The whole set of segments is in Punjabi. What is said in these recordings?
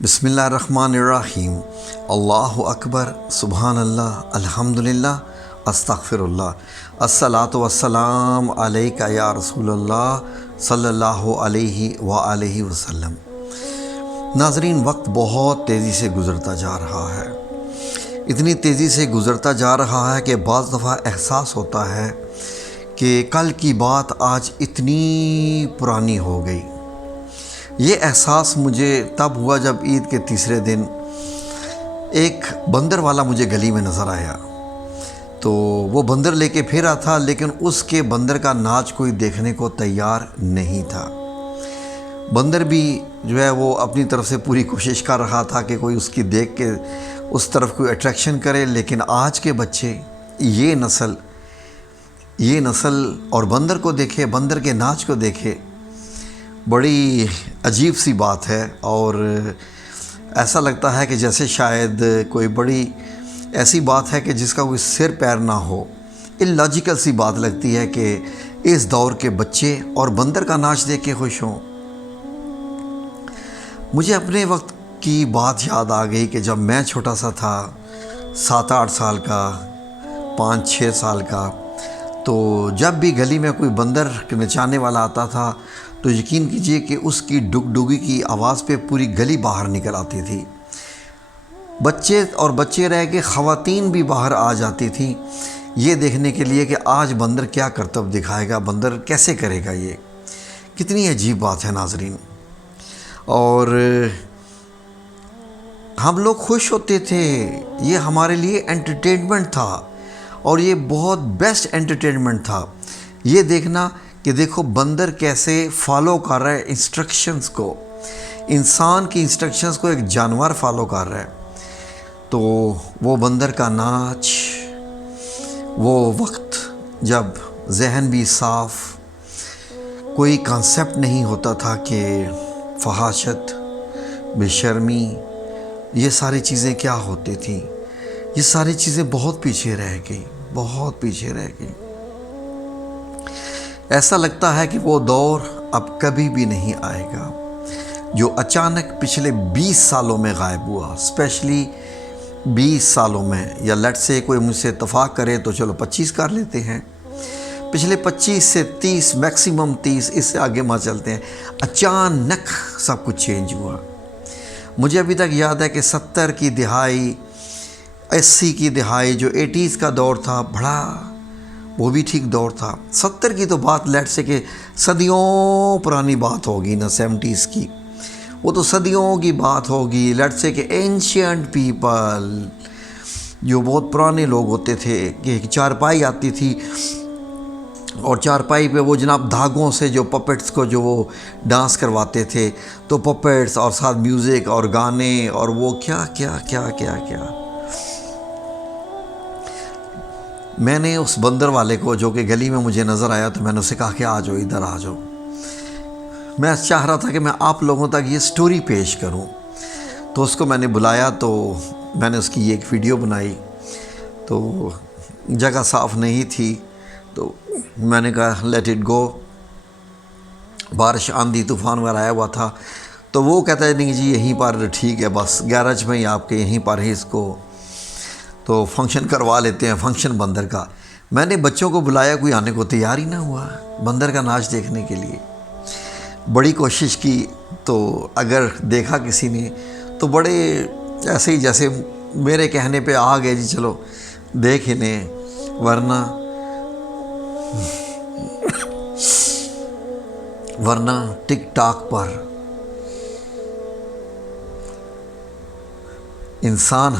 بسم اللہ الرحمن الرحیم۔ اللہ اکبر، سبحان اللہ، الحمدللہ، استغفر اللہ، الصلاۃ والسلام علیک یا رسول اللہ صلی اللہ علیہ وآلہ وسلم۔ ناظرین، وقت بہت تیزی سے گزرتا جا رہا ہے، اتنی تیزی سے گزرتا جا رہا ہے کہ بعض دفعہ احساس ہوتا ہے کہ کل کی بات آج اتنی پرانی ہو گئی۔ یہ احساس مجھے تب ہوا جب عید کے تیسرے دن ایک بندر والا مجھے گلی میں نظر آیا۔ تو وہ بندر لے کے پھرا تھا، لیکن اس کے بندر کا ناچ کوئی دیکھنے کو تیار نہیں تھا۔ بندر بھی جو ہے وہ اپنی طرف سے پوری کوشش کر رہا تھا کہ کوئی اس کی دیکھ کے اس طرف کوئی اٹریکشن کرے، لیکن آج کے بچے یہ نسل اور بندر کو دیکھے، بندر کے ناچ کو دیکھے، بڑی عجیب سی بات ہے۔ اور ایسا لگتا ہے کہ جیسے شاید کوئی بڑی ایسی بات ہے کہ جس کا کوئی سر پیر نہ ہو۔ اللاجیکل سی بات لگتی ہے کہ اس دور کے بچے اور بندر کا ناچ دیکھ کے خوش ہوں۔ مجھے اپنے وقت کی بات یاد آ گئی کہ جب میں چھوٹا سا تھا، 7-8 سال کا، 5-6 سال کا، تو جب بھی گلی میں کوئی بندر نچانے والا آتا تھا تو یقین کیجئے کہ اس کی ڈگ ڈگی کی آواز پہ پوری گلی باہر نکل آتی تھی۔ بچے رہ کے خواتین بھی باہر آ جاتی تھیں یہ دیکھنے کے لیے کہ آج بندر کیا کرتب دکھائے گا، بندر کیسے کرے گا۔ یہ کتنی عجیب بات ہے ناظرین۔ اور ہم لوگ خوش ہوتے تھے، یہ ہمارے لیے انٹرٹینمنٹ تھا، اور یہ بہت بیسٹ انٹرٹینمنٹ تھا، یہ دیکھنا کہ دیکھو بندر کیسے فالو کر رہا ہے انسٹرکشنز کو، انسان کی انسٹرکشنز کو ایک جانور فالو کر رہا ہے۔ تو وہ بندر کا ناچ، وہ وقت جب ذہن بھی صاف، کوئی کانسیپٹ نہیں ہوتا تھا کہ فحاشت، بے شرمی، یہ ساری چیزیں کیا ہوتی تھیں، یہ ساری چیزیں بہت پیچھے رہ گئی۔ ایسا لگتا ہے کہ وہ دور اب کبھی بھی نہیں آئے گا جو اچانک پچھلے 20 سالوں میں غائب ہوا، اسپیشلی 20 سالوں میں، یا لیٹ سے کوئی مجھ سے اتفاق کرے تو چلو 25 کر لیتے ہیں، پچھلے 25 سے 30، میکسیمم 30، اس سے آگے ماں چلتے ہیں، اچانک سب کچھ چینج ہوا۔ مجھے ابھی تک یاد ہے کہ 70 کی دہائی، 80 کی دہائی، جو 80s کا دور تھا، بڑا وہ بھی ٹھیک دور تھا۔ 70 کی تو بات لیٹ سے کہ صدیوں پرانی بات ہوگی نا، 70s کی وہ تو صدیوں کی بات ہوگی، لیٹ سے کہ اینشینٹ پیپل، جو بہت پرانے لوگ ہوتے تھے، کہ ایک چارپائی آتی تھی، اور چارپائی پہ وہ جناب دھاگوں سے جو پپٹس کو جو وہ ڈانس کرواتے تھے، تو پپٹس اور ساتھ میوزک اور گانے اور وہ کیا کیا کیا کیا کیا۔ میں نے اس بندر والے کو جو کہ گلی میں مجھے نظر آیا، تو میں نے اسے کہا کہ آ جاؤ، ادھر آ جاؤ۔ میں چاہ رہا تھا کہ میں آپ لوگوں تک یہ سٹوری پیش کروں، تو اس کو میں نے بلایا، تو میں نے اس کی ایک ویڈیو بنائی، تو جگہ صاف نہیں تھی، تو میں نے کہا لیٹ اٹ گو، بارش، آندھی، طوفان وغیرہ آیا ہوا تھا، تو وہ کہتا ہے نہیں جی یہیں پر ٹھیک ہے، بس گیراج میں ہی آپ کے یہیں پر ہی اس کو تو فنکشن کروا لیتے ہیں، فنکشن بندر کا۔ میں نے بچوں کو بلایا، کوئی آنے کو تیار ہی نہ ہوا بندر کا ناچ دیکھنے کے لیے۔ بڑی کوشش کی، تو اگر دیکھا کسی نے تو بڑے ایسے ہی جیسے میرے کہنے پہ آ گئے، جی چلو دیکھ انہیں، ورنہ ٹک ٹاک پر انسان،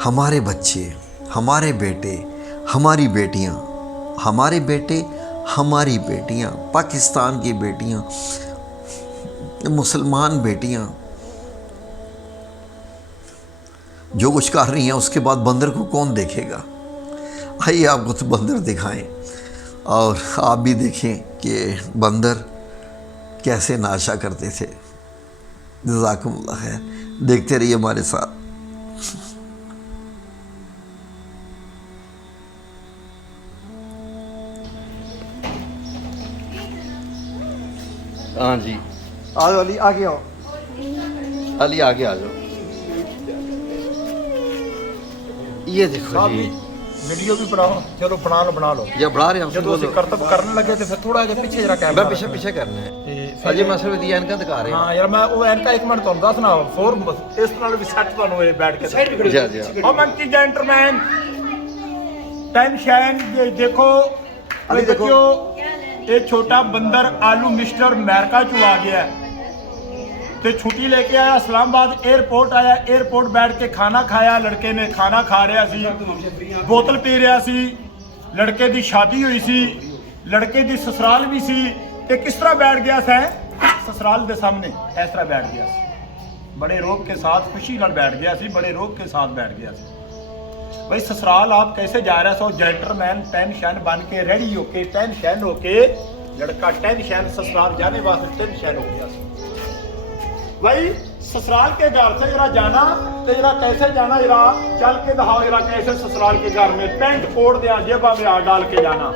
ہمارے بچے، ہمارے بیٹے، ہماری بیٹیاں، ہمارے بیٹے، ہماری بیٹیاں، پاکستان کی بیٹیاں، مسلمان بیٹیاں جو کچھ کر رہی ہیں، اس کے بعد بندر کو کون دیکھے گا؟ آئیے آپ کو تو بندر دکھائیں، اور آپ بھی دیکھیں کہ بندر کیسے ناشا کرتے تھے۔ جزاکم اللہ خیر، دیکھتے رہیے ہمارے ساتھ۔ ہاں جی، آ جاؤ علی، آگے آؤ۔ अली आगे आ जाओ। ये देखो जी, वीडियो भी बनाओ, चलो बना लो। ये बढ़ा रहे जब ਅਸੀਂ ਕਰਤਬ ਕਰਨ ਲੱਗੇ ਤੇ ਫਿਰ ਥੋੜਾ ਜਿਹਾ ਪਿੱਛੇ ਜਰਾ ਕੈਮਰਾ मैं पीछे करना है। ਤੇ अजय मैं सिर्फ दी इनका दिखा रहे हैं। ਹਾਂ ਯਾਰ ਮੈਂ ਉਹ ਐਨਕਾ ਇੱਕ ਮਿੰਟ ਤੁਹਾਨੂੰ ਦੱਸਣਾ ਫੋਰ ਇਸ ਨਾਲ ਵੀ ਸੈੱਟ ਤੁਹਾਨੂੰ ਇਹ ਬੈਠ ਕੇ जी जी ਉਹ ਮੰਕੀ ਜੈਂਟਲਮੈਨ ਟੈਨਸ਼ਨ ये देखो अली देखो। बच्चों ये छोटा बंदर आलू मिस्टर अमेरिका चो आ गया है ਤੇ ਛੁੱਟੀ ਲੈ ਕੇ ਆਇਆ ਇਸਲਾਮਾਬਾਦ 에ਅਰਪੋਰਟ ਆਇਆ 에ਅਰਪੋਰਟ ਬੈਠ ਕੇ ਖਾਣਾ ਖਾਇਆ ਲੜਕੇ ਨੇ ਖਾਣਾ ਖਾ ਰਿਹਾ ਸੀ ਬੋਤਲ ਪੀ ਰਿਹਾ ਸੀ ਲੜਕੇ ਦੀ ਸ਼ਾਦੀ ਹੋਈ ਸੀ ਲੜਕੇ ਦੀ ਸਸਰਾਲ ਵੀ ਸੀ ਤੇ ਕਿਸ ਤਰ੍ਹਾਂ ਬੈਠ ਗਿਆ ਸੀ ਸਸਰਾਲ ਦੇ ਸਾਹਮਣੇ ਇਸ ਤਰ੍ਹਾਂ ਬੈਠ ਗਿਆ ਸੀ ਬੜੇ ਰੋਗ ਕੇ ਸਾਥ खुशी ਨਾਲ बैठ गया ਸੀ बड़े रोग के साथ बैठ गया ਸੀ भाई ससुराल आप कैसे जा रहे हो जेंटलमैन टेन शैन बन के रेडी होके टेन शैन होके लड़का टेन शैन ससुराल जाने वास्ते टेन शैन हो गया भाई ससुराल के घर से जरा जाना तो जरा कैसे जाना जरा चल के दिखाओ जरा कैसे ससुराल के घर में पेंट कोट दिया जेबा में हाथ डाल के जाना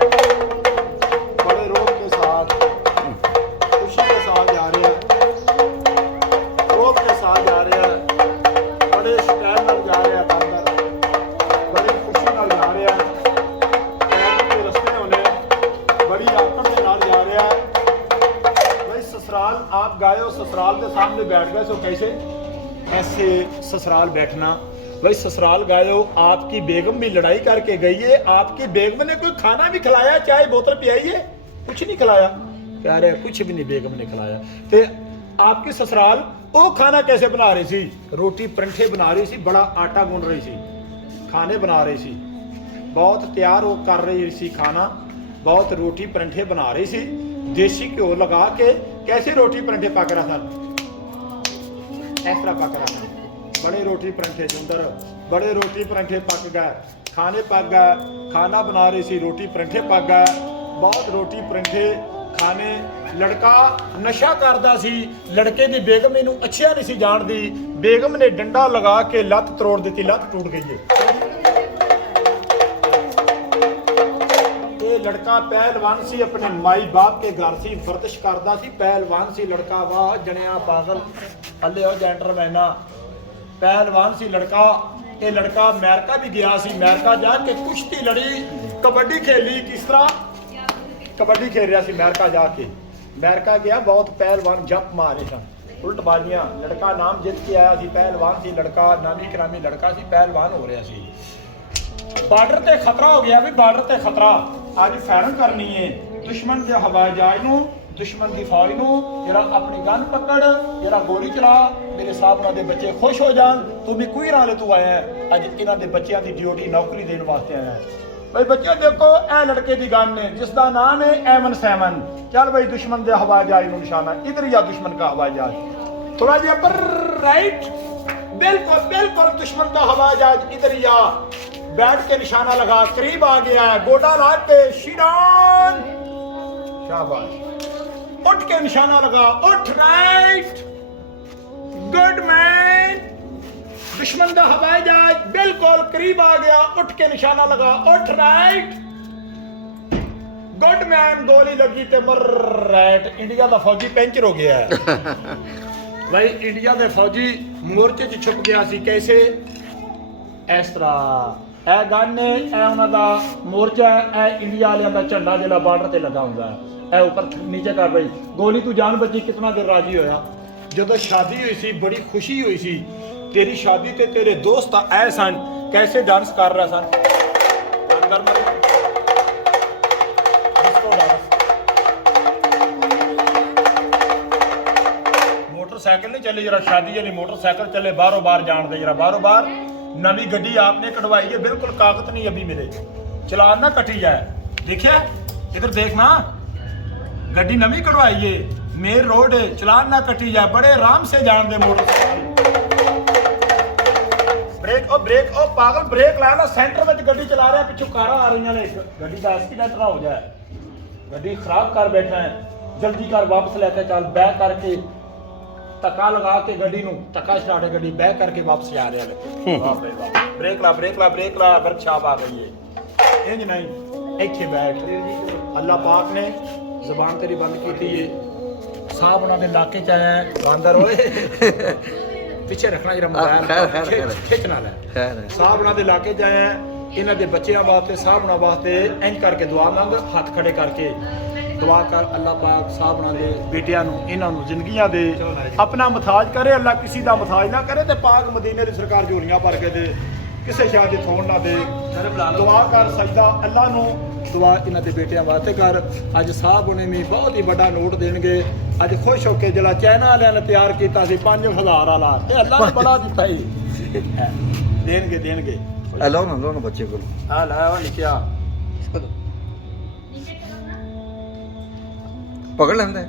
बड़े रोग के साथ खुशी के साथ जा रहे हैं रोग के साथ जा रहे हैं बड़े स्टाइल में जा रहे हैं बड़ी खुशी नाल जा रहे हैं पैदल के रस्ते होने बड़ी आकड़ के नाल जा रहे हैं भाई ससुराल आप गए हो ससुराल के सामने बैठ गए सो कैसे ऐसे ससुराल बैठना भाई ससुराल गए हो आपकी बेगम भी लड़ाई करके गई है आपकी बेगम ने कोई खाना भी खिलाया चाय बोतल पिलाई है कुछ नहीं खिलाया कह रहे कुछ भी नहीं बेगम ने खिलाया तो आपकी ससुराल वो खाना कैसे बना रही थी रोटी परांठे बना रही थी बड़ा आटा गूंद रही थी खाने बना रही थी बहुत तैयार हो कर रही थी खाना बहुत रोटी परांठे बना रही थी देसी घ्यो लगा के कैसे रोटी परांठे पक रहा था इस तरह पक रहा था बड़े रोटी परांठे सुंदर बड़े रोटी परांठे पक गए खाने पक गए खाना बना रही थी रोटी परांठे पक गए बहुत रोटी परांठे खाने लड़का नशा करता सी लड़के की बेगम इनू अच्छिया नहीं सी जानती बेगम ने डंडा लगा के लत तोड़ दी लत टूट गई है ये लड़का पहलवान सी अपने माई बाप के घर सी वर्जिश करता सी पहलवान सी लड़का वाह जनिया पागल हले हो जेंटलमैना पहलवान सी लड़का ये लड़का अमेरिका भी गया सी अमेरिका जाके कुश्ती लड़ी कबड्डी खेली किस तरह कबड्डी खेल रहा सी अमेरिका जाके अमेरिका गया बहुत पहलवान जप मारे सन उल्टबाजियां लड़का नाम जीत के आया सी पहलवान सी लड़का नामी करामी लड़का सी पहलवान हो रहा सी बार्डर ते खतरा हो गया भी बार्डर ते खतरा आज फायरिंग करनी है दुश्मन के हवाई जहाज नूं दुश्मन की फौज नूं जरा अपनी गन पकड़ जरा गोली चला मेरे साहब उन्होंने बच्चे खुश हो जान तू भी कोई राले तू आया है अज इन्हों के बच्चों की ड्यूटी नौकरी देने वास्ते आया है भाई बच्चों देखो ए लड़के की गन है जिसका नाम है एमन सैमन चल भाई दुश्मन के हवाई जहाज नूं निशाना इधर या दुश्मन का हवाई जहाज थोड़ा जिहा पर राइट बिल्कुल बिल्कुल दुश्मन का हवाई जहाज इधर या बैठ के निशाना लगा करीब आ गया है गोडा लाद के शीडान शाबाश उठ के निशाना लगा उठ राइट गुड मैन दुश्मन का हवाई जहाज बिल्कुल करीब आ गया उठ के निशाना लगा उठ राइट गुड मैन गोली लगी ते मर राइट इंडिया का फौजी पेंचर हो गया है भाई इंडिया के फौजी मोर्चे च छुप गया सी कैसे इस तरह ਇਹ ਗਨ ਇਹ ਉਹਨਾਂ ਦਾ ਮੋਰਚਾ ਇਹ ਇੰਡੀਆ ਵਾਲਿਆਂ ਦਾ ਝੰਡਾ ਜਿਹੜਾ ਬਾਰਡਰ ਤੇ ਲੱਗਾ ਹੁੰਦਾ ਹੈ ਇਹ ਉੱਪਰ ਨੀਚੇ ਕਰ ਬਈ ਗੋਲੀ ਤੂੰ ਜਾਨ ਬਚੀ ਕਿਤਨਾ ਦੇਰ ਰਾਜੀ ਹੋਇਆ ਜਦੋਂ ਸ਼ਾਦੀ ਹੋਈ ਸੀ ਬੜੀ ਖੁਸ਼ੀ ਹੋਈ ਸੀ ਤੇਰੀ ਸ਼ਾਦੀ ਤੇ ਤੇਰੇ ਦੋਸਤ ਆਏ ਸਨ कैसे डांस कर रहा सर अंदर मोटरसाइकिल नहीं चले जरा शादी वाली मोटरसाइकिल चले बारों बार जान दे जरा बारों बार नवी गड्डी आपने कटवाई है बिल्कुल कागज नहीं अभी मिले चलान ना कटी जाए देखिए इधर देखना गड्डी नवी कटवाई है मेन रोड है चलान ना कटी जाए बड़े आराम से जान दे मोटरसाइकिल ब्रेक ओ पागल ब्रेक लाया ना सेंटर में गड्डी चला रहे हैं पिछू कारा आ रही ने गड्डी का एक्सीडेंट ना हो जाए गड्डी खराब कर बैठा है जल्दी कर वापस लेके चल बैक करके टका लगा के गड्डी नू टका स्टार्ट है गड्डी बैक करके वापस आ रहे हैं ब्रेक ला फिर छाप आ गई है इंज नहीं इत्थे बैठ अल्लाह पाक ने ज़बान तेरी बंद की थी ये साहब उन्होंने इलाके च आया बांदर होए ਪਿੱਛੇ ਰੱਖਣਾ ਜਿਹੜਾ ਖੈਰ, ਖੈਰ, ਮੋਬਾਈਲ ਖੈਰ। ਖਿੱਚਣਾ ਲੈ ਖੈਰ ਹੈ। ਸਾਹਬਣਾ ਦੇ ਇਲਾਕੇ ਜਾਏ ਆ, ਇਹਨਾਂ ਦੇ ਬੱਚਿਆਂ ਵਾਸਤੇ ਸਾਹਬਣਾ ਵਾਸਤੇ ਇੰਜ ਕਰਕੇ ਦੁਆ ਮੰਗ, ਹੱਥ ਖੜੇ ਕਰਕੇ ਦੁਆ ਕਰ, ਅੱਲਾਹ ਪਾਕ ਸਾਹਬਣਾ ਦੇ ਬੇਟਿਆਂ ਨੂੰ, ਇਹਨਾਂ ਨੂੰ ਜ਼ਿੰਦਗੀਆਂ ਦੇ ਆਪਣਾ ਮਥਾਜ ਕਰੇ, ਅੱਲਾਹ ਕਿਸੇ ਦਾ ਮਥਾਜ ਨਾ ਕਰੇ, ਤੇ ਪਾਕ ਮਦੀਨੇ ਦੀ ਸਰਕਾਰ ਝੋਲੀਆਂ ਭਰ ਕੇ ਦੇ, ਕਿਸੇ ਸ਼ਾਹ ਦੀ ਥੋੜ ਨਾ ਦੇ। ਦੁਆ ਕਰ, ਸਜਦਾ ਅੱਲਾਹ ਨੂੰ ਦੁਆ ਇਹਨਾਂ ਦੇ ਬੇਟਿਆਂ ਵਾਸਤੇ ਕਰ। ਅੱਜ ਸਾਹਿਬ ਨੇ ਵੀ ਬਹੁਤ ਹੀ ਵੱਡਾ ਨੋਟ ਦੇਣਗੇ। ਅੱਜ ਖੁਸ਼ ਹੋ ਕੇ ਜਿਹੜਾ ਚਾਈਨਾ ਵਾਲਿਆਂ ਨੇ ਤਿਆਰ ਕੀਤਾ ਸੀ 5000 ਵਾਲਾ, ਤੇ ਅੱਲਾਹ ਨੇ ਬੜਾ ਦਿੱਤਾ ਹੀ ਦੇਣਗੇ ਦੇਣਗੇ। ਲਓ ਨਾ ਬੱਚੇ ਕੋਲ ਆ ਲੈ ਉਹ ਲਿਖਿਆ ਪਕੜ ਲੈਂਦਾ ਹੈ।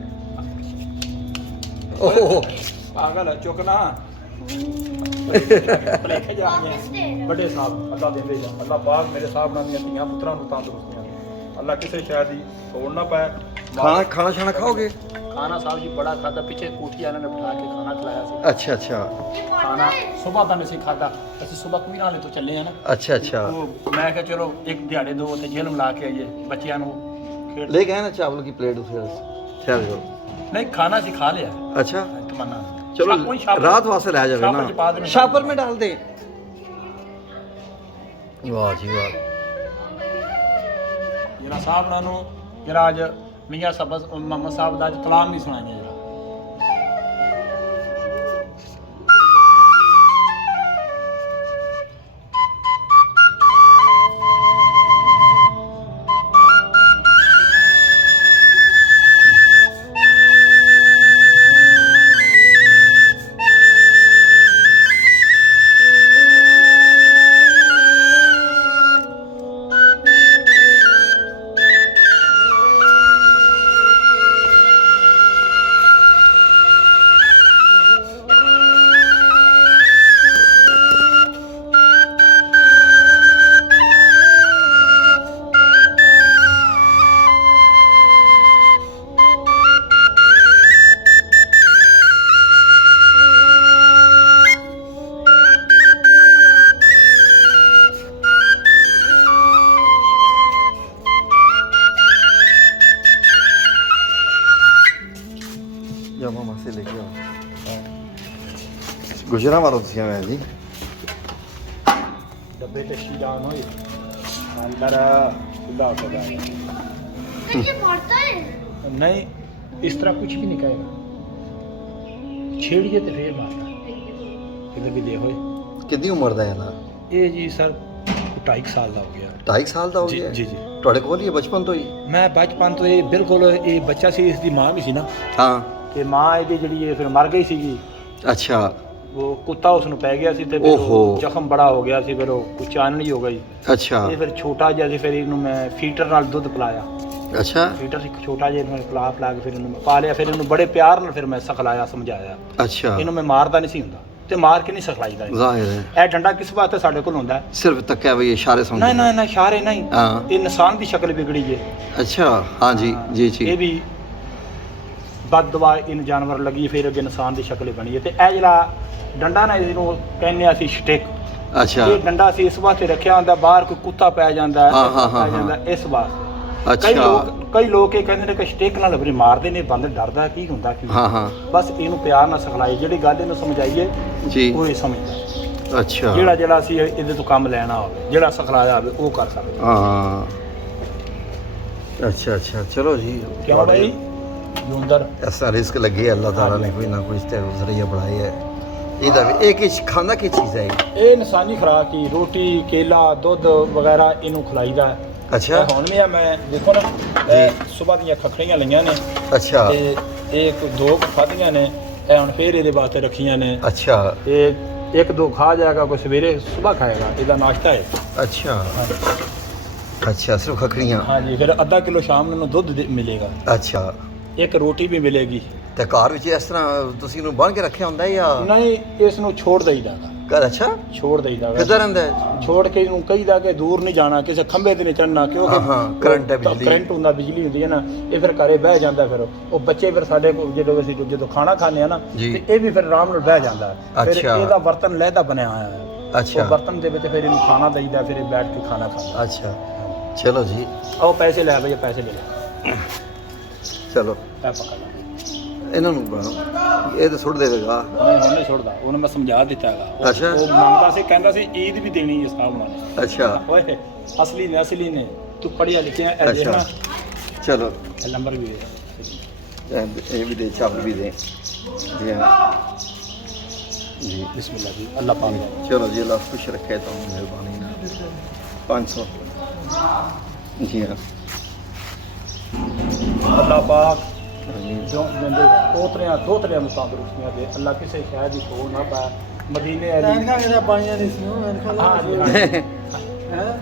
ਓਹ ਪਾਗਲ ਚੁੱਕਣਾ ਭਲੇਖੇ ਜਾਣਗੇ ਵੱਡੇ ਸਾਹਿਬ ਅੱਲਾ ਦਿੰਦੇ ਜਾ। ਅੱਲਾ ਪਾਕ ਮੇਰੇ ਸਾਹਿਬ ਨਾਲ ਦੀਆਂ ਧੀਆਂ ਪੁੱਤਰਾਂ ਨੂੰ ਤੰਦਰੁਸਤੀਆਂ ਦੇ। ਅੱਲਾ ਕਿਸੇ ਸ਼ਾਇਦ ਦੀ ਤੋੜ ਨਾ ਪਾਏ। ਖਾਣਾ ਛਾਣਾ ਖਾਓਗੇ? ਖਾਣਾ ਸਾਹਿਬ ਜੀ ਬੜਾ ਖਾਦਾ, ਪਿੱਛੇ ਕੋਠੀ ਵਾਲਿਆਂ ਨੇ ਬਿਠਾ ਕੇ ਖਾਣਾ ਖਿਲਾਇਆ ਸੀ। ਅੱਛਾ ਅੱਛਾ ਖਾਣਾ ਸਵੇਰ ਦਾ ਨਹੀਂ ਖਾਦਾ, ਅਸੀਂ ਸਵੇਰ ਕੁਈ ਨਾਲੇ ਤੋਂ ਚੱਲੇ ਆ ਨਾ। ਅੱਛਾ ਅੱਛਾ। ਉਹ ਮੈਂ ਕਿਹਾ ਚਲੋ ਇੱਕ ਦਿਹਾੜੇ ਦੋ ਤੇ ਜੇਲ੍ਹ ਲਾ ਕੇ ਆਈਏ ਬੱਚਿਆਂ ਨੂੰ ਖੇਡ। ले गए ना चावल की प्लेट उसे ठहर जाओ। ਨਹੀਂ ਖਾਣਾ ਸੀ ਖਾ ਲਿਆ अच्छा ਤਮन्ना। चलो रात वास्ते रह जावे छापर च पा देना। ना छापर में डाल दे। वाह जी वाह। ਜਿਹੜਾ ਸਾਹਿਬ ਨਾਲ ਨੂੰ ਜਿਹੜਾ ਅੱਜ ਮੀਆਂ ਸਬਜ਼ ਮੁਹੰਮਦ ਸਾਹਿਬ ਦਾ ਅੱਜ ਕਲਾਮ ਨਹੀਂ ਸੁਣਾਇਆ ਜਿਹੜਾ। ਜਾ ਮਾਮਾ ਸੇ ਲੈ ਕੇ ਆਓ। ਗੁਜਰਾਂ ਵਾਲਾ ਤੁਸੀਂ ਆਏ ਜੀ। ਡੱਬੇ ਤੇ ਸ਼ੀਦਾਨ ਹੋਏ ਅੰਦਰ ਖੁੱਲਾ ਹੋ ਗਿਆ। ये मारता है। नहीं इस तरह कुछ भी नहीं कहेगा, छेड़िए तो फिर मारता। किधर भी देखो ਕਿੰਨੀ ਉਮਰ ਦਾ ਹੈ ਨਾ? ये जी सर 2.5 साल का हो गया। 2.5 ਸਾਲ ਦਾ ਹੋ जी ਗਿਆ? जी जी ਤੁਹਾਡੇ ਕੋਲ ਹੀ ਹੈ ਬਚਪਨ ਤੋਂ ਹੀ? मैं बचपन तो ये बिल्कुल ये बच्चा सी, इसकी माँ भी सी ना, ਹਾਂ ਤੇ ਮਾਂ ਇਹਦੀ ਜਿਹੜੀ ਹੈ ਫਿਰ ਮਰ ਗਈ ਸੀਗੀ। ਅੱਛਾ ਉਹ ਕੁੱਤਾ ਉਸ ਨੂੰ ਪੈ ਗਿਆ ਸੀ ਤੇ ਫਿਰ ਓਹੋ। ਉਹ ਜ਼ਖਮ ਬੜਾ ਹੋ ਗਿਆ ਸੀ, ਫਿਰ ਉਹ ਕੁਛ ਚਾਨਣੀ ਹੋ ਗਈ। ਅੱਛਾ ਇਹ ਫਿਰ ਛੋਟਾ ਜਿਹਾ ਸੀ, ਫਿਰ ਇਹਨੂੰ ਮੈਂ ਫੀਟਰ ਨਾਲ ਦੁੱਧ ਪਿਲਾਇਆ। ਅੱਛਾ ਫੀਟਰ ਇੱਕ ਛੋਟਾ ਜਿਹਾ ਇਹਨੂੰ ਪਿਲਾ ਕੇ ਫਿਰ ਇਹਨੂੰ ਮੈਂ ਪਾ ਲਿਆ। ਫਿਰ ਇਹਨੂੰ ਬੜੇ ਪਿਆਰ ਨਾਲ ਫਿਰ ਮੈਂ ਸਿਖਲਾਇਆ, ਸਮਝਾਇਆ। ਅੱਛਾ ਇਹਨੂੰ ਮੈਂ ਮਾਰਦਾ ਨਹੀਂ ਸੀ ਹੁੰਦਾ, ਤੇ ਮਾਰ ਕੇ ਨਹੀਂ ਸਿਖਲਾਈਦਾ ਇਹਨੂੰ। ਜ਼ਾਹਿਰ ਹੈ ਇਹ ਡੰਡਾ ਕਿਸ ਵਾਸਤੇ ਸਾਡੇ ਕੋਲ ਹੁੰਦਾ ਹੈ? ਸਿਰਫ ਤੱਕਿਆ ਵੀ ਇਸ਼ਾਰੇ ਸਮਝ ਨਹੀਂ ਨਹੀਂ ਨਹੀਂ, ਇਸ਼ਾਰੇ ਨਹੀਂ। ਹਾਂ ਇਹ ਇਨਸਾਨ ਦੀ ਸ਼ਕਲ ਵਿਗੜੀ ਜੇ। ਅੱਛਾ ਹਾਂ ਜੀ ਜੀ ਇਹ ਜੀ ਵੀ ਬਦਦੁਆ ਇਨ ਜਾਨਵਰ ਲੱਗੀ, ਫਿਰ ਅੱਗੇ ਇਨਸਾਨ ਦੀ ਸ਼ਕਲ ਬਣੀ ਹੈ। ਤੇ ਇਹ ਜਿਹੜਾ ਡੰਡਾ ਨਾ, ਇਹਨੂੰ ਕਹਿੰਦੇ ਅਸੀਂ ਸਟਿਕ। ਅੱਛਾ ਇਹ ਡੰਡਾ ਅਸੀਂ ਇਸ ਵਾਸਤੇ ਰੱਖਿਆ ਹੁੰਦਾ, ਬਾਹਰ ਕੋਈ ਕੁੱਤਾ ਪੈ ਜਾਂਦਾ ਹੈ, ਹਾਂ, ਹਾਂ, ਹਾਂ, ਪੈ ਜਾਂਦਾ, ਇਸ ਵਾਸਤੇ। ਅੱਛਾ ਕਈ ਲੋਕ ਇਹ ਕਹਿੰਦੇ ਨੇ ਕਿ ਸਟਿਕ ਨਾਲ ਬਰੀ ਮਾਰਦੇ ਨੇ, ਬੰਦ ਡਰਦਾ ਕੀ ਹੁੰਦਾ ਕੀ। ਹਾਂ ਹਾਂ ਬਸ ਇਹਨੂੰ ਪਿਆਰ ਨਾਲ ਸਿਖਲਾਈ, ਜਿਹੜੀ ਗੱਲ ਇਹਨੂੰ ਸਮਝਾਈਏ ਜੀ ਉਹ ਇਹ ਸਮਝਦਾ। ਅੱਛਾ ਜਿਹੜਾ ਅਸੀਂ ਇਹਦੇ ਤੋਂ ਕੰਮ ਲੈਣਾ ਹੋਵੇ, ਜਿਹੜਾ ਸਿਖਲਾਇਆ ਹੋਵੇ ਉਹ ਕਰ ਸਕਦਾ। ਹਾਂ ਅੱਛਾ ਅੱਛਾ ਚਲੋ ਜੀ ਕਿਉਂ ਭਾਈ ਜੁੰਦਰ ऐसा रिस्क लगे अल्लाह ताला ने कोई ना कोई जरिया बढ़ाया है। ਇਹਦਾ ਵੀ ਇਹ ਕੀ ਖਾਣਾ ਕੀ ਚੀਜ਼ ਹੈ? ਇਹ ਇਨਸਾਨੀ ਖੁਰਾਕ ਹੀ, ਰੋਟੀ ਕੇਲਾ ਦੁੱਧ ਵਗੈਰਾ ਇਹਨੂੰ ਖਿਲਾਈਦਾ ਹੈ। ਅੱਛਾ ਇਹ ਹੁਣ ਵੀ ਆ, ਮੈਂ ਦੇਖੋ ਨਾ ਸਵੇਰ ਦੀਆਂ ਖਖੜੀਆਂ ਲਈਆਂ ਨੇ ਅੱਛਾ ਤੇ ਇਹ ਦੋ ਖਾਧੀਆਂ ਨੇ, ਇਹ ਹੁਣ ਫੇਰ ਇਹਦੇ ਵਾਸਤੇ ਰੱਖੀਆਂ ਨੇ। ਅੱਛਾ ਇਹ ਇੱਕ ਦੋ ਖਾ ਜਾਏਗਾ, ਕੋਈ ਸਵੇਰੇ ਸਵੇਰ ਖਾਏਗਾ, ਇਹਦਾ ਨਾਸ਼ਤਾ ਹੈ। ਅੱਛਾ ਅੱਛਾ ਸਿਰਫ ਖਖੜੀਆਂ? ਹਾਂਜੀ, ਫਿਰ ਅੱਧਾ ਕਿਲੋ ਸ਼ਾਮ ਨੂੰ ਦੁੱਧ ਮਿਲੇਗਾ, ਅੱਛਾ ਇੱਕ ਰੋਟੀ ਵੀ ਮਿਲੇਗੀ। ਤੇ ਘਰ ਵਿੱਚ ਇਸ ਤਰ੍ਹਾਂ ਤੁਸੀਂ ਇਹਨੂੰ ਬੰਨ ਕੇ ਰੱਖਿਆ ਹੁੰਦਾ ਹੈ ਜਾਂ ਨਹੀਂ, ਇਸ ਨੂੰ ਛੋੜ ਦੇਈਦਾ ਗਾ, ਘਰ? ਅੱਛਾ ਛੋੜ ਦੇਈਦਾ ਗਾ। ਕਿੱਧਰ ਰਹਿੰਦਾ ਹੈ? ਛੋੜ ਕੇ ਇਹਨੂੰ ਕਹੀਦਾ ਕਿ ਦੂਰ ਨਹੀਂ ਜਾਣਾ, ਕਿਸੇ ਖੰਭੇ ਤੇ ਨਹੀਂ ਚੜਨਾ, ਕਿਉਂਕਿ ਹਾਂ, ਹਾਂ, ਕਰੰਟ ਹੈ, ਬਿਜਲੀ। ਕਰੰਟ ਹੁੰਦਾ, ਬਿਜਲੀ ਹੁੰਦੀ ਹੈ ਨਾ। ਇਹ ਫਿਰ ਘਰੇ ਬਹਿ ਜਾਂਦਾ, ਫਿਰ ਉਹ ਬੱਚੇ ਫਿਰ ਸਾਡੇ ਕੋਲ ਜਦੋਂ ਖਾਣਾ ਖਾਂਦੇ ਆ ਨਾ, ਜੀ। ਤੇ ਇਹ ਵੀ ਫਿਰ ਆਰਾਮ ਨਾਲ ਬਹਿ ਜਾਂਦਾ। ਫਿਰ ਅੱਛਾ। ਇਹਦਾ ਬਰਤਨ ਲਹਿਦਾ ਬਣਿਆ ਹੋਇਆ ਹੈ। ਅੱਛਾ। ਉਹ ਬਰਤਨ ਦੇ ਵਿੱਚ ਫਿਰ ਇਹਨੂੰ ਖਾਣਾ ਦੇਈਦਾ, ਫਿਰ ਇਹ ਬੈਠ ਕੇ ਖਾਣਾ ਖਾਂਦਾ। ਅੱਛਾ ਚਲੋ ਜੀ ਆਓ ਪੈਸੇ ਲੈ ਭਈਆ, ਪੈਸੇ ਲੈ ਲੈ, ਚਲੋ ਪੈ ਪਕੜ ਲੈ। ਇਹਨਾਂ ਨੂੰ ਇਹ ਤਾਂ ਸੁੱਟ ਦੇਵੇਗਾ। ਉਹਨੇ ਨਹੀਂ ਛੋੜਦਾ, ਉਹਨੂੰ ਮੈਂ ਸਮਝਾ ਦਿੱਤਾ ਹੈਗਾ। ਅੱਛਾ। ਉਹ ਮੰਗਦਾ ਸੀ, ਕਹਿੰਦਾ ਸੀ ਈਦ ਵੀ ਦੇਣੀ ਹੈ ਸਾਹਿਬ ਨੇ। ਅੱਛਾ ਓਏ ਅਸਲੀ ਨੇ ਤੂੰ ਪੜ੍ਹਿਆ ਲਿਖਿਆ ਇਹ ਅੱਛਾ ਦੇਖਣਾ ਚਲੋ ਨੰਬਰ ਵੀ ਹੈ। ਇਹ ਵੀ ਦੇ, ਚਾਬੀ ਵੀ ਦੇ جی ہاں جی بسم اللہ جی اللہ پاک جائے چلو جی اللہ خوش رکھے تو مہربانی 500 جی ہاں اللہ پاک آمین جو دوتریاں میں تندرستیاں دے اللہ کسی شاید ہی چھوڑ نہ پائے مدینے علی ہاں جی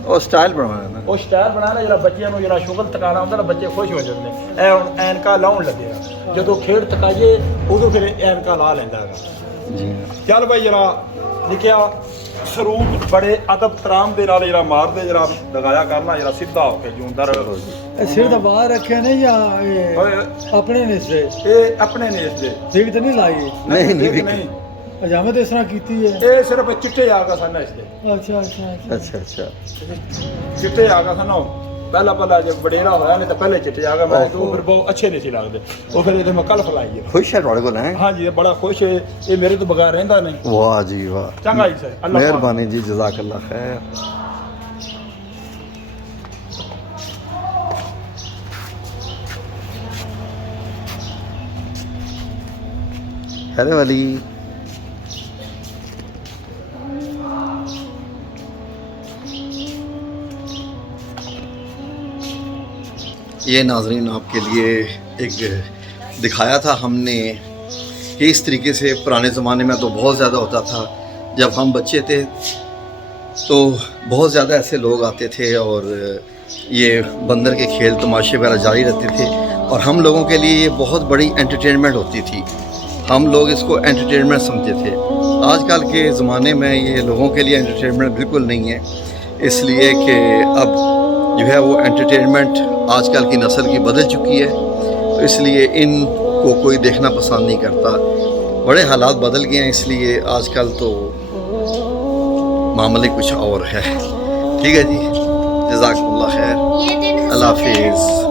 وہ سٹائل بنانا نا وہ سٹائل بنانا جڑا بچیاں نوں جڑا شغل تکانا ہوندا نا بچے خوش ہو جاندے اے ہن اینکا لاؤن لگے جدوں کھیڑ تکائیے اودوں پھر اینکا لا لیندا ہے جی ہاں چل بھائی جڑا لکھیا سرود بڑے ادب احترام دے نال جڑا مار دے جڑا لگایا کرنا جڑا سیدھا ہو کے جوندا رہے سر تو باہر رکھے نے یا اپنے نے سے اے اپنے نے اس دے دیکھ تو نہیں لائی نہیں پجامے تو اس طرح کیتی ہے اے صرف چٹے آ گا سن اس دے اچھا اچھا اچھا اچھا چٹے آ گا سن پہلا جب وڈیرا ہویا نہیں تو پہلے چٹے آ گا میں تو پھر بہت اچھے نہیں سی لگدے وہ پھر یہ میں کل فلائی خوش ہے تھوڑے کو ہیں ہاں جی بڑا خوش ہے یہ میرے تو بغیر رہندا نہیں واہ جی واہ چنگا جی سر اللہ پاک مہربانی جی جزاک اللہ خیر ہیلو علی یہ ناظرین آپ کے لیے ایک دکھایا تھا ہم نے کہ اس طریقے سے پرانے زمانے میں تو بہت زیادہ ہوتا تھا جب ہم بچے تھے تو بہت زیادہ ایسے لوگ آتے تھے اور یہ بندر کے کھیل تماشے وغیرہ جاری رہتے تھے اور ہم لوگوں کے لیے یہ بہت بڑی انٹرٹینمنٹ ہوتی تھی ہم لوگ اس کو انٹرٹینمنٹ سمجھتے تھے آج کل کے زمانے میں یہ لوگوں کے لیے انٹرٹینمنٹ بالکل نہیں ہے اس لیے کہ اب جو ہے وہ انٹرٹینمنٹ آج کل کی نسل کی بدل چکی ہے تو اس لیے ان کو کوئی دیکھنا پسند نہیں کرتا بڑے حالات بدل گئے ہیں اس لیے آج کل تو معاملے کچھ اور ہے ٹھیک ہے جی جزاک اللہ خیر یہ دن اللہ حافظ